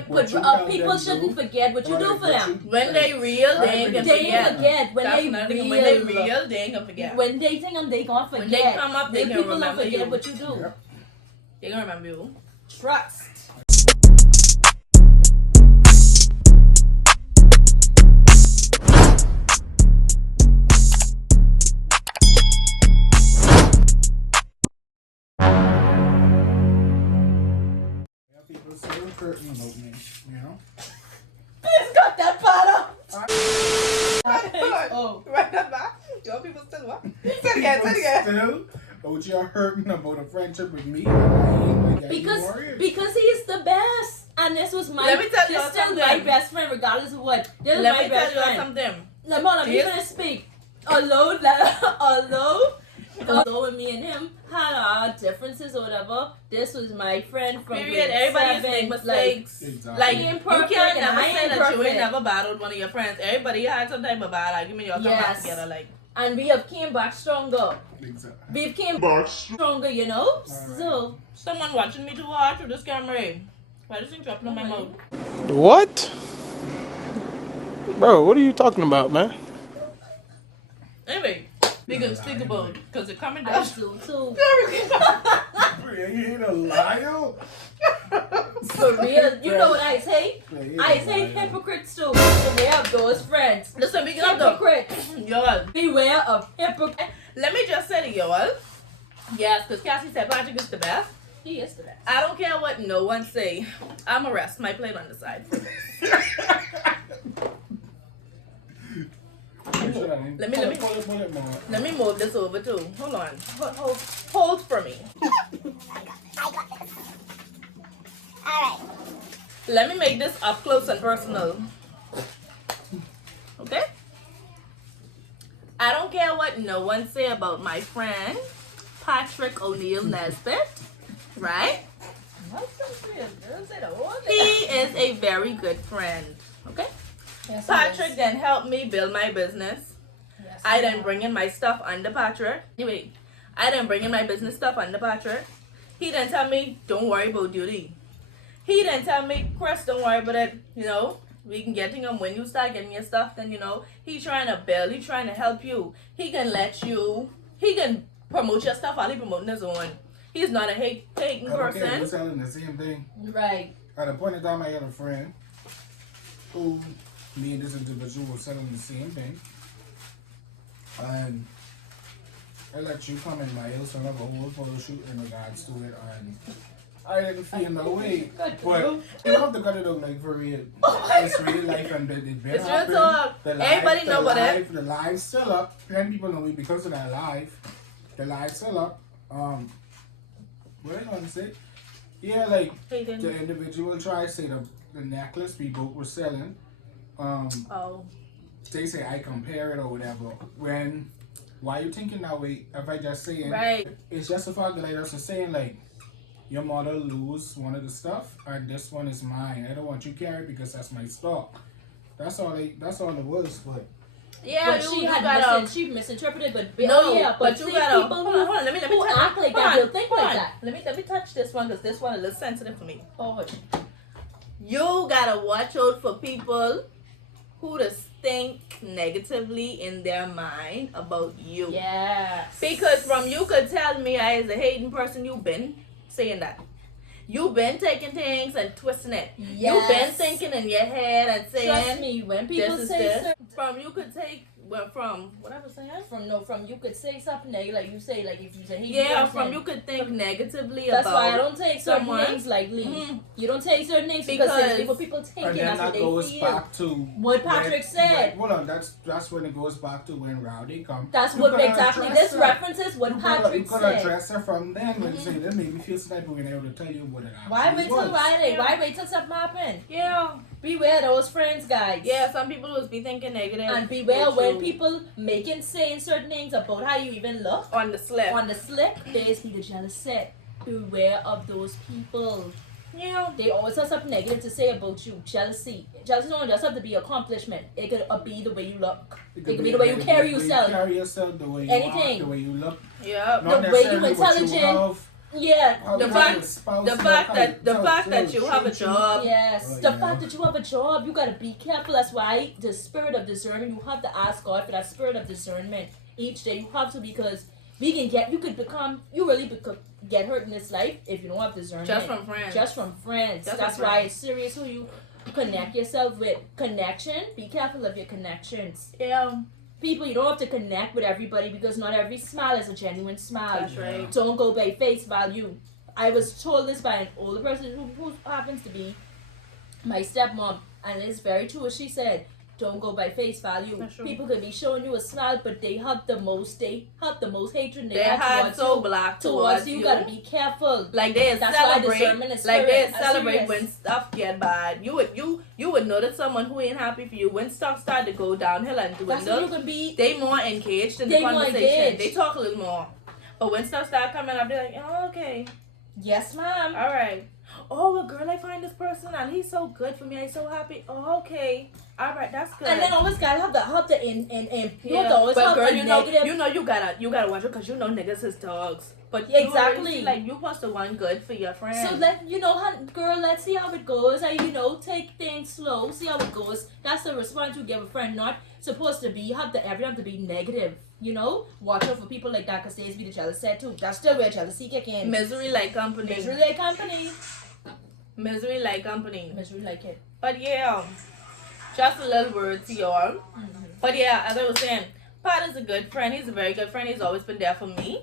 people shouldn't forget what you do for them. When they real, they ain't gonna forget. When they real, they ain't gonna forget. When they think them, they gonna forget. When they come up, they people gonna don't forget you. what you do. Yep. They gonna remember you. Trust. People so hurting about me, you know? Please got that part up. Oh, right back. Your people still what? Say it again. Still, but you're hurting about a friendship with me. Because he's the best. And this was my Let me tell you something. My best friend, regardless of what. This is Let my me best tell you friend. something. Hold on, he's gonna speak. Although when me and him had our differences or whatever, this was my friend from Period. Everybody make mistakes. Like you can't never say that you ain't never battled one of your friends. Everybody had some type of bad argument. Y'all come back together like. And we have came back stronger. Exactly. We came back stronger, you know. Right. So Someone watching me too hard through this camera. Why does it dropping on my mouth? What? Bro, what are you talking about, man? Anyway, we can speak about because it's coming down. I do too. You ain't a liar? For real, you know what I say? I say hypocrites too. Beware of those friends. Listen, we can go. Hypocrites. Y'all. Beware of hypocrites. Let me just say to y'all. Yes, because Kassy said Patrick is the best. He is the best. I don't care what no one say. I'ma rest my plate on the side for this. Let me move this over too. Hold on. Hold for me. Alright. Let me make this up close and personal. Okay? I don't care what no one say about my friend Patrick O'Neill Nesbitt, right? He is a very good friend. Okay? Yes, Patrick then helped me build my business. Yes, I then bring in my stuff under Patrick. Anyway, I then bring in my business stuff under Patrick. He then tell me, don't worry about duty. He then tell me, Chris, don't worry about it. You know, we can get him when you start getting your stuff. Then, you know, he trying to build. He trying to help you. He can promote your stuff while he promoting his own. He's not a hating person. We're selling the same thing. Right. At a point in time, I had a friend who, me and this individual were selling the same thing. And I let you come in my house and have a whole photo shoot in regards to it. And I didn't feel no way. But you have to cut it out like for real. It's real life and it better It's real talk. Everybody know about it. The live's still up. 10 people know me because of that live. The live's still up. What did I want to say? Yeah, like the individual tried to say the necklace we both were selling. They say I compare it or whatever. Why you thinking that way? If I just saying, right? It's just the fact that I just saying like, your mother lose one of the stuff and this one is mine. I don't want you carry it because that's my stock. That's all it was. But yeah, but she misinterpreted. But you gotta people hold on. Let me act like that. They'll think like that. Let me touch this one because this one is a little sensitive for me. Oh, you gotta watch out for people who just think negatively in their mind about you. Yes. Because from you could tell me I is a hating person, you've been saying that. You've been taking things and twisting it. Yes. You've been thinking in your head and saying, trust me, when people say from you could take from what I was saying? From you could say something like you say, like if you say from you could think negatively that's about. That's why I don't take certain someone. Things lightly. You don't take certain things because people thinking that's what they feel. And that goes back to what Patrick said. Hold on, that's when it goes back to when Rowdy come. That's what exactly this references what Patrick you said. You could address her from then when you say that made me feel so we're able to tell you what it actually Why wait till was. Friday? Why wait till something happen? Yeah. Beware those friends, guys. Yeah, some people will be thinking negative. And beware when people saying certain things about how you even look. On the slip, there's the jealous set. Beware of those people. Yeah. They always have something negative to say about you. Jealousy don't just have to be accomplishment. It could be the way you look. It could be the way you carry yourself. The way you anything. walk, the way you look. Yeah. The way you intelligent. Yeah, How The can fact- your spouse The not fact have- that the so- fact so that you have a treat you- job. yes. Oh, The yeah. fact that you have a job, you gotta be careful. That's why the spirit of discernment, you have to ask God for that spirit of discernment each day. You have to, because you could get hurt in this life if you don't have discernment. Just from friends. Just from friends. Just That's from why friends. it's serious who you connect yourself with. Connection. Be careful of your connections. Yeah, People, you don't have to connect with everybody because not every smile is a genuine smile. that's right. Don't go by face value. I was told this by an older person who happens to be my stepmom, and it's very true what she said. Don't go by face value. That's true. People could be showing you a smile, but they have the most hatred They had towards so you. black Towards you, gotta be careful. Like they That's why celebrate, discernment is like they spirit. That's celebrate serious. when stuff get bad. You would notice someone who ain't happy for you when stuff start to go downhill and That's when you dwindle. can be. They more engaged in They the more conversation. engaged. They talk a little more. But when stuff start coming up, they're like, oh, okay, Yes, ma'am. all right. Oh, well, girl, I find this person and he's so good for me. I'm so happy. Oh, okay, all right, that's good. And then always gotta have the in you have to yeah, always but have girl, a you know, negative. you gotta watch it because you know niggas is dogs. But Exactly. you like you supposed to want good for your friends. So girl, let's see how it goes. And take things slow, see how it goes. That's the response you give a friend. Not supposed to be everyone to be negative. Watch out for people like that, because they be the jealous set too. That's still where jealousy kick in. Misery like company. Misery like company. Misery like company. Misery like it. But yeah, just a little word to y'all. Mm-hmm. But yeah, as I was saying, Pat is a good friend. He's a very good friend. He's always been there for me.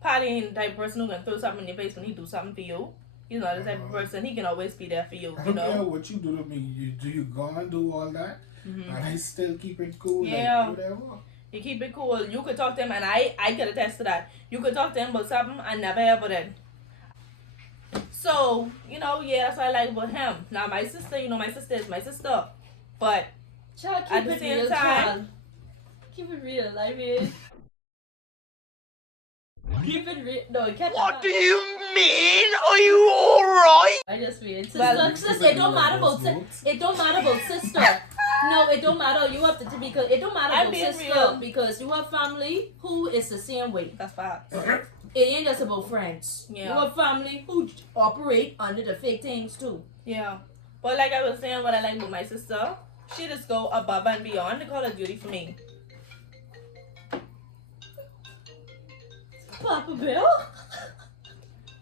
Pat ain't the type of person who can throw something in your face when he do something for you. He's not the type of person. He can always be there for you. I You don't care know. what you do to me. Do you go and do all that? Mhm. And I still keep it cool. Yeah. Like, whatever. You keep it cool. You could talk to him, and I could attest to that. You could talk to him about something, I never ever did. So, yeah, that's what I like about him. Now, my sister, my sister is my sister. But Child, keep At the it same real, time- child. Keep it real. I mean, keep it real. No, you can't. What do you mean? Are you alright? I just mean, sister, Well, sister. It don't matter about it don't matter about sister. No, it don't matter. You have to because it don't matter I'm about being sister real. because you have family who is the same way. that's facts. It ain't just about friends. Yeah. You have family who operate under the fake things too. Yeah. But like I was saying, what I like about my sister, she just go above and beyond the Call of Duty for me. Papa Bill?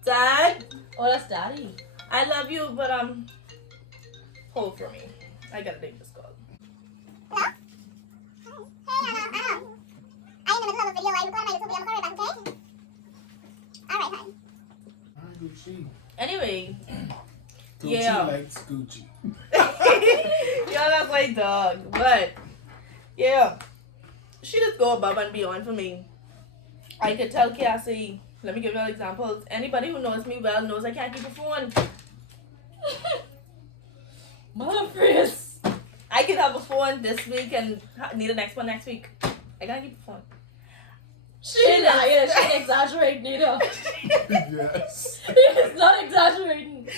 Dad, Oh, that's daddy. I love you, but hold for me. I gotta take this call. Hello? Hey, I'm in the middle of a video. I recorded my YouTube video. I'm recording back, okay? Alright, honey. Ah, Gucci. Anyway, Gucci Yeah. likes Gucci. yeah, that's my dog. But yeah, she just go above and beyond for me. I could tell Kassy. Let me give you an example. Anybody who knows me well knows I can't keep a phone. Mother Chris. I could have a phone this week and need the next one next week. I can't keep a phone. She lying. She exaggerating, neither. Yes. He's not exaggerating.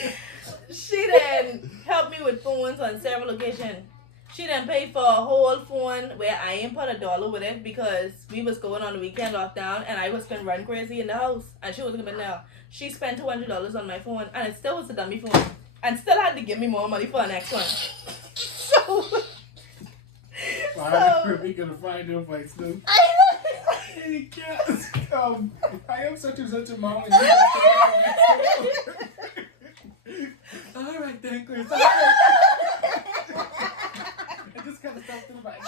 She then helped me with phones on several occasions. She then paid for a whole phone where I ain't put $1 with it because we was going on the weekend lockdown and I was gonna run crazy in the house and she wasn't gonna know. She spent $200 on my phone and it still was a dummy phone and still had to give me more money for the next one. So, We're gonna find him fights too. I Hey, Cass, I am such and such a mom. Alright then, Chris. All right. I just kind of stopped in the back.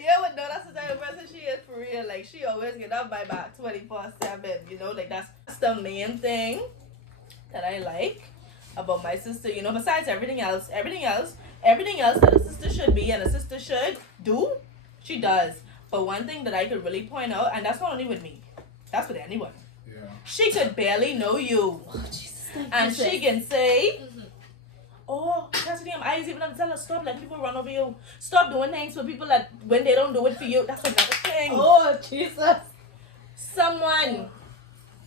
Yeah, but no, that's the type of person she is for real. Like, she always get up by back 24/7, like that's the main thing that I like about my sister, besides everything else that a sister should be and a sister should do, she does. But one thing that I could really point out, and that's not only with me, that's with anyone. Yeah. She could barely know you. Oh, Jesus. And she can say, Mhm. oh, Cassidy, I'm eyes even tell her, stop letting people run over you. Stop doing things for people that when they don't do it for you. That's another thing. Oh, Jesus. Someone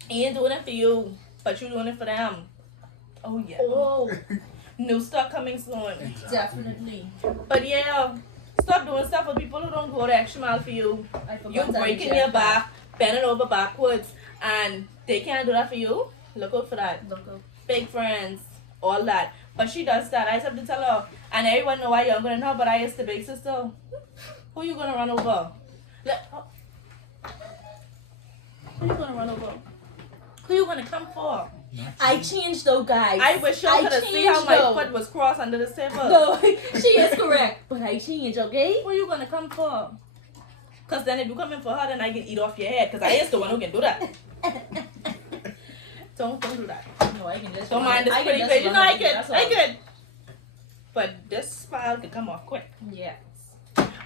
ain't doing it for you, but you doing it for them. Oh yeah. Oh, New stuff coming soon. definitely. But yeah, stop doing stuff for people who don't go the extra mile for you. I forgot You to breaking inject your that. back, bending over backwards, and they can't do that for you. Look out for that. Don't go. Big friends, all that. But she does that. I just have to tell her, and everyone know why younger than her, but I is the big sister. Who you gonna run over? Who you gonna run over? Who you gonna come for? I changed though, guys. I wish y'all could have seen how my foot was crossed under the table. No, she is correct. But I changed, okay? Who you gonna come for? Cause then if you come in for her, then I can eat off your head. Cause I is the one who can do that. Don't do that. No, I can just. Don't mind this pretty face. You know I could. But this file could come off quick. Yes.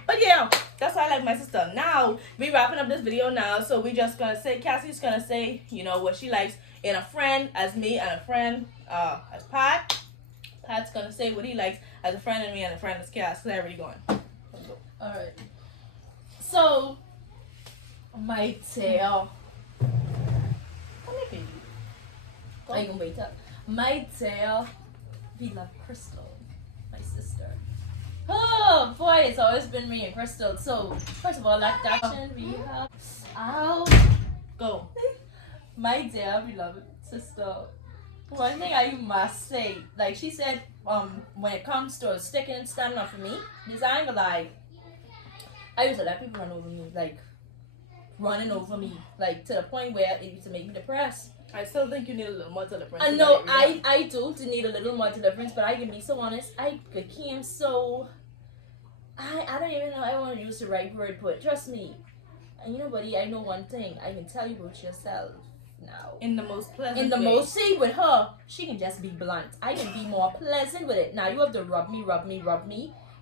But yeah, that's why I like my sister. Now, we wrapping up this video now. So we just gonna say, Kassy's gonna say, you know, what she likes in a friend as me and a friend as Pat. Pat's gonna say what he likes as a friend and me and a friend as Cass. So already going. Alright. So, my tail. Come here, baby. I can wait up. My tail. We love Crystal, my sister. Oh boy, it's always been me and Crystal. So, first of all, like action, we have. Ow. Go. My dear beloved sister. One thing I must say, like she said, when it comes to sticking and standing up for me, this I ain't gonna lie. I used to let people run over me, like running over me, like to the point where it used to make me depressed. I still think you need a little more deliverance. I know I do need a little more deliverance, but I can be so honest. I became so. I don't even know. I want to use the right word, but trust me. And you know, buddy, I know one thing. I can tell you about yourself now. In the most pleasant In the way. most, see, with her, she can just be blunt. I can be more pleasant with it. Now you have to rub me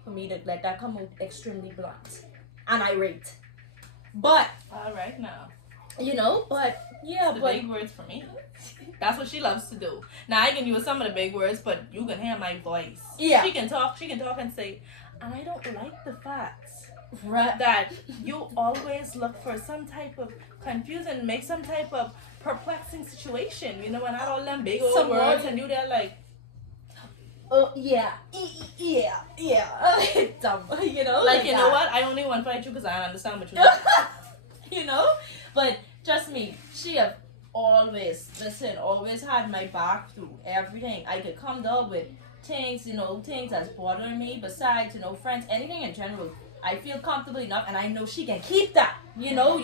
for me to let that come out extremely blunt and irate. But Alright now. you know, but yeah, The but big words for me. That's what she loves to do. Now I can use some of the big words, but you can hear my voice. Yeah. She can talk and say, and I don't like the fact right. that you always look for some type of confusion, make some type of perplexing situation, you know, and not all them big old Some words, word- and you there like, Oh yeah, yeah, dumb. You know, like you know that. what? I only want to fight you because I don't understand what you're doing. You know, but trust me, she have always had my back through everything. I could come down with things, you know, things that's bothering me. Besides, you know, friends, anything in general. I feel comfortable enough, and I know she can keep that. You know,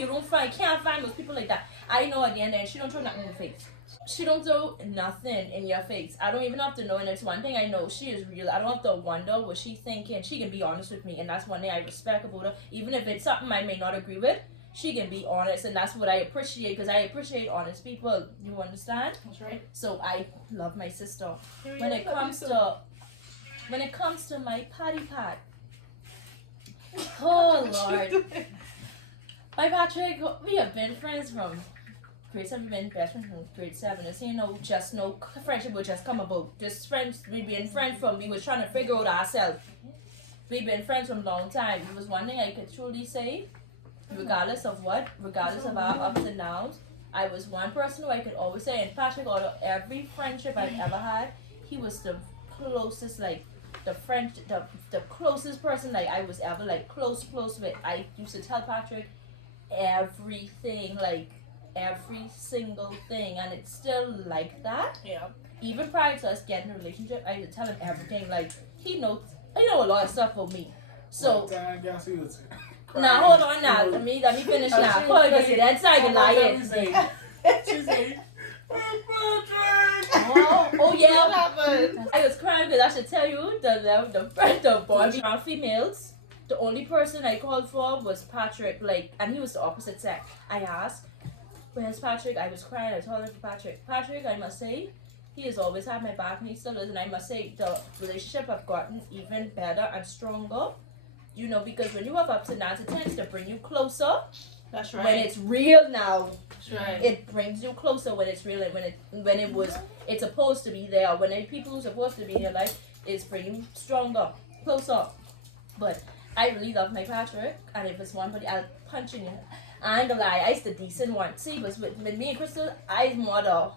can't find most people like that. I know at the end, and she don't throw nothing in your face. She don't throw nothing in your face. I don't even have to know, and it's one thing I know. She is real. I don't have to wonder what she's thinking. She can be honest with me, and that's one thing I respect about her. Even if it's something I may not agree with, she can be honest, and that's what I appreciate, because I appreciate honest people. You understand? That's right. So I love my sister. Here we When go. it comes to my patty pat. Oh Lord. My Patrick, we have been friends from grade 7, we've been best friends from grade 7. It's, you know, just no friendship would just come about. Just friends, we've been friends from, we was trying to figure out ourselves. We've been friends from a long time. It was one thing I could truly say, regardless of our ups and downs, I was one person who I could always say, and Patrick, out of every friendship I've ever had, he was the closest, like, the closest person like I was ever like close with. I used to tell Patrick everything, like every single thing, and it's still like that. Yeah. Even prior to us getting a relationship, I used to tell him everything. Like he know a lot of stuff about me. So now hold on now. Let me finish now. Hold on, that's not even lying. She said, Oh yeah. What happened? I was crying because I should tell you the boy around females. The only person I called for was Patrick, like, and he was the opposite sex. I asked, "Where's Patrick?" I was crying. I told him for Patrick. Patrick, I must say, he has always had my back, and he still is. And I must say, the relationship have gotten even better and stronger. You know, because when you have ups and downs, it tends to bring you closer. That's right. When it's real now. That's right. It brings you closer when it's real. It's supposed to be there. When the people who's supposed to be in your life, it's bringing you stronger, closer. But I really love my Patrick, and if it's one, I'll punch in your head. I ain't gonna lie, I's the decent one. See, but with me and Crystal, I's more the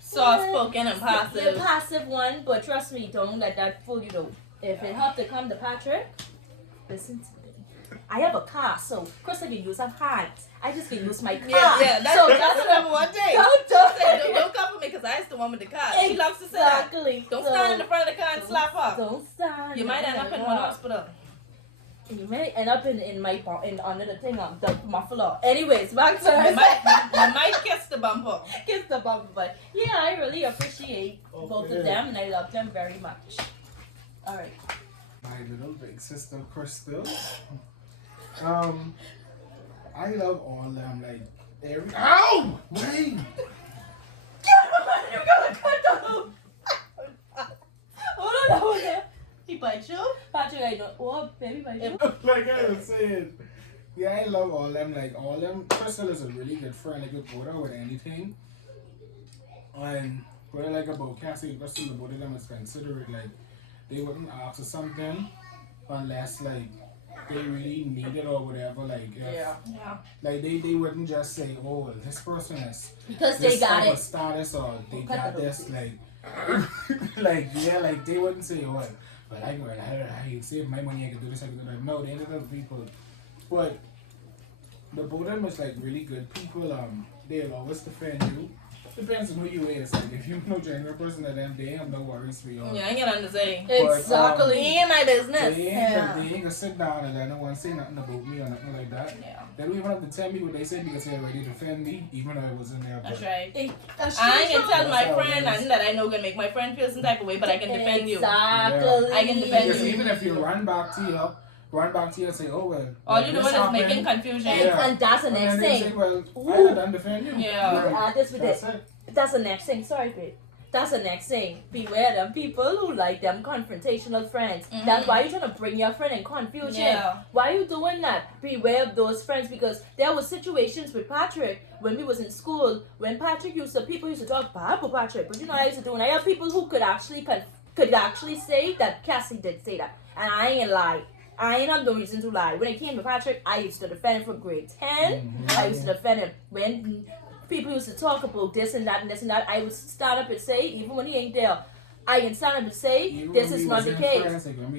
soft spoken and passive. The passive one. But trust me, don't let that fool you though. If it have to come to Patrick, listen to me. I have a car, so Chris can use her hands. I just can use my car. Yeah, so that's the number one thing. Don't Don't come for me because I was the one with the car. She loves to say that. Exactly. Don't stand in the front of the car and slap her. Don't stand. You might end up in one hospital. You may end up in my under the thing the muffler. Anyways, back to You might kiss the bumper. kiss the bumper. But yeah, I really appreciate both of them and I love them very much. All right. My little big sister Crystal. I love all them like every. Ow! Wait. You gotta cut them. Hold on. He bites you? Patrick, I know. Oh, baby, bite you. Like I was saying. Yeah, I love all them. Like all them. Crystal is a really good friend. I could put her with anything. And what I like about Kassy and Crystal, both of them is considerate. Like they wouldn't ask for something unless like they really need it or whatever. Like if, Yeah. like they wouldn't just say, oh well, this person is Because this they got type of it. status or they Cut got it this like like yeah, like they wouldn't say, oh well, but I save my money, I can do this, I can do that. No, they ended up people. But the both of them is like really good people. They'll always defend you. Depends on who you is. Like if you're no general person to them, they have no worries for you. Yeah, I ain't got nothing to say. Exactly. He ain't my business. They ain't gonna sit down and let no one say nothing about me or nothing like that. Yeah. They don't even have to tell me what they say because they already defend me, even though I wasn't there. That's But right. That's I ain't true. gonna tell my That's how it friend is. nothing that I know gonna make my friend feel some type of way, but I can defend you. Exactly. I can defend because you. even if you run back to you and say, oh well. All you're this doing is happened, making confusion. Yeah. And that's the and next then they say, thing. well, Ooh. I done defend you. Yeah. This with That's it. it. That's the next thing. Sorry, babe. That's the next thing. Beware them people who like them confrontational friends. Mhm. That's why you're trying to bring your friend in confusion. Yeah. Why are you doing that? Beware of those friends because there was situations with Patrick when we was in school when Patrick people used to talk bad about Patrick. But you know what I used to do? And I have people who could actually say that Kassy did say that. And I ain't lie. I ain't have no reason to lie. When it came to Patrick, I used to defend him from grade 10. I used to defend him when people used to talk about this and that and this and that. I would stand up and say, even when he ain't there, I can stand up and say, Even this when is we not was the in case. France, like when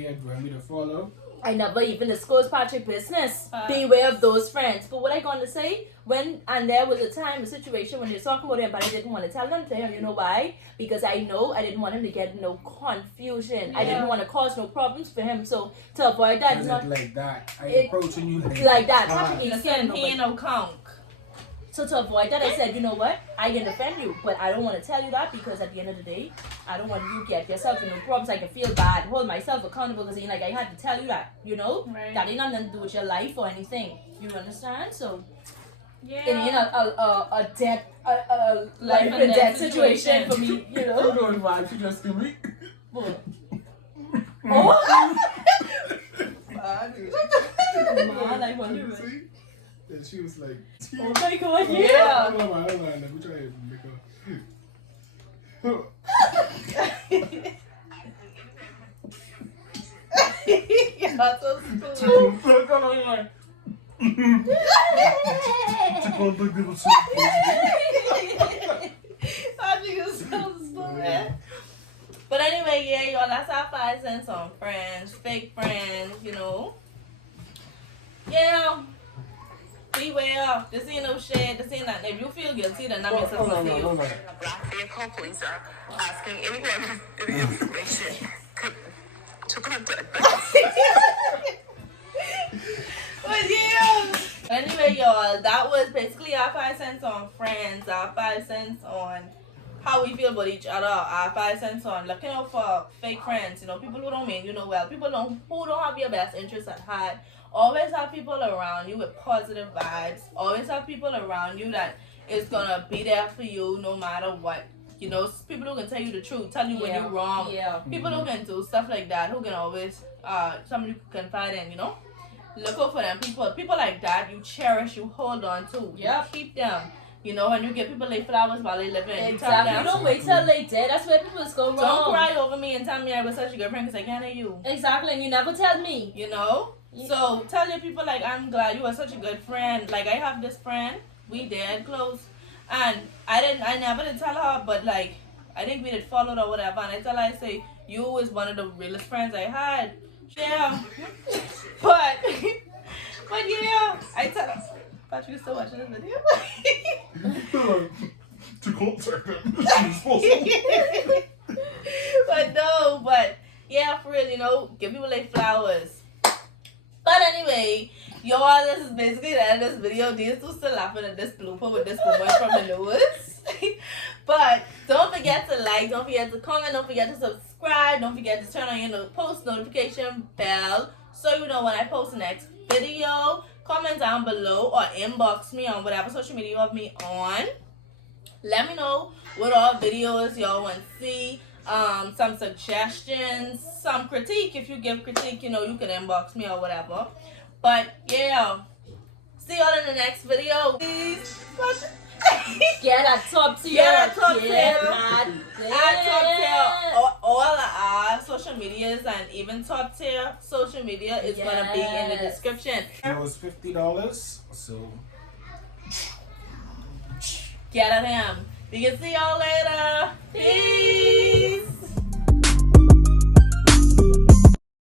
we to follow. I never even disclosed Patrick business. Beware of those friends. But what I going to say, there was a time, a situation when they were talking about him, but I didn't want to tell them to him. You know why? Because I know I didn't want him to get no confusion. I didn't want to cause no problems for him. So to avoid that, Is not it like that? I It- approaching you like that. ah. Patrick ain't Listen, scared of he nobody. ain't no conk. So to avoid that, I said, you know what? I can defend you, but I don't want to tell you that because at the end of the day, I don't want you to get yourself in no problems. I can feel bad, hold myself accountable because I had to tell you that, you know? Right. That ain't nothing to do with your life or anything. You understand? So Yeah. it ain't a death, a life and and death death situation for me, you know? Hold on, why you just give me? But- oh! Man, I wonder. See? And she was like, Oh my god, yeah! Yeah. Hold on, let me try and make her. You're so stupid. I think you're so stupid. But anyway, yeah, y'all, that's our 5 cents on friends, fake friends, you know. Yeah. Beware. This ain't no shit. This ain't nothing. If you feel guilty, then that means it's not for you. Hold on. A black vehicle, police are asking anyone with any information to contact them. But yeah. Anyway, y'all, that was basically our 5 cents on friends, our 5 cents on how we feel about each other, our 5 cents on looking out for fake friends, you know, people who don't mean you know well, people who don't have your best interests at heart. Always have people around you with positive vibes. Always have people around you that is gonna be there for you no matter what. You know, people who can tell you the truth, tell you when you're wrong. Yeah. People who can do stuff like that, who can always somebody you can confide in, you know. Look out for them people like that. You cherish, you hold on to. Yep. You keep them. You know, and you give people their flowers while they living. You tell Exactly. them, You don't wait till they dead. That's where people go wrong. don't cry over me and tell me I was such a good friend because I can't hear you. Exactly, and you never tell me. You know? Yeah. So tell your people like I'm glad you are such a good friend. Like I have this friend, we dead close. And I never did tell her, but like I think we did follow or whatever, and I tell her I say, you is one of the realest friends I had. Yeah. But But yeah, I tell her, Patrick is still watching this video. To contact them as soon as possible. but yeah, for real, you know, give people like flowers. But anyway, y'all, this is basically the end of this video. These two still laughing at this blooper with this woman from the Lewis. But don't forget to like, don't forget to comment, don't forget to subscribe, don't forget to turn on your post notification bell so you know when I post the next video. Comment down below or inbox me on whatever social media you have me on. Let me know what all videos y'all want to see. Some suggestions, some critique. If you give critique, you know, you can inbox me or whatever. But yeah, see y'all in the next video. Please Get a top tier. Get a top tier. Add top tier. All our social medias and even top tier social media is gonna be in the description. It was $50, so Get at him. We can see y'all later. Peace.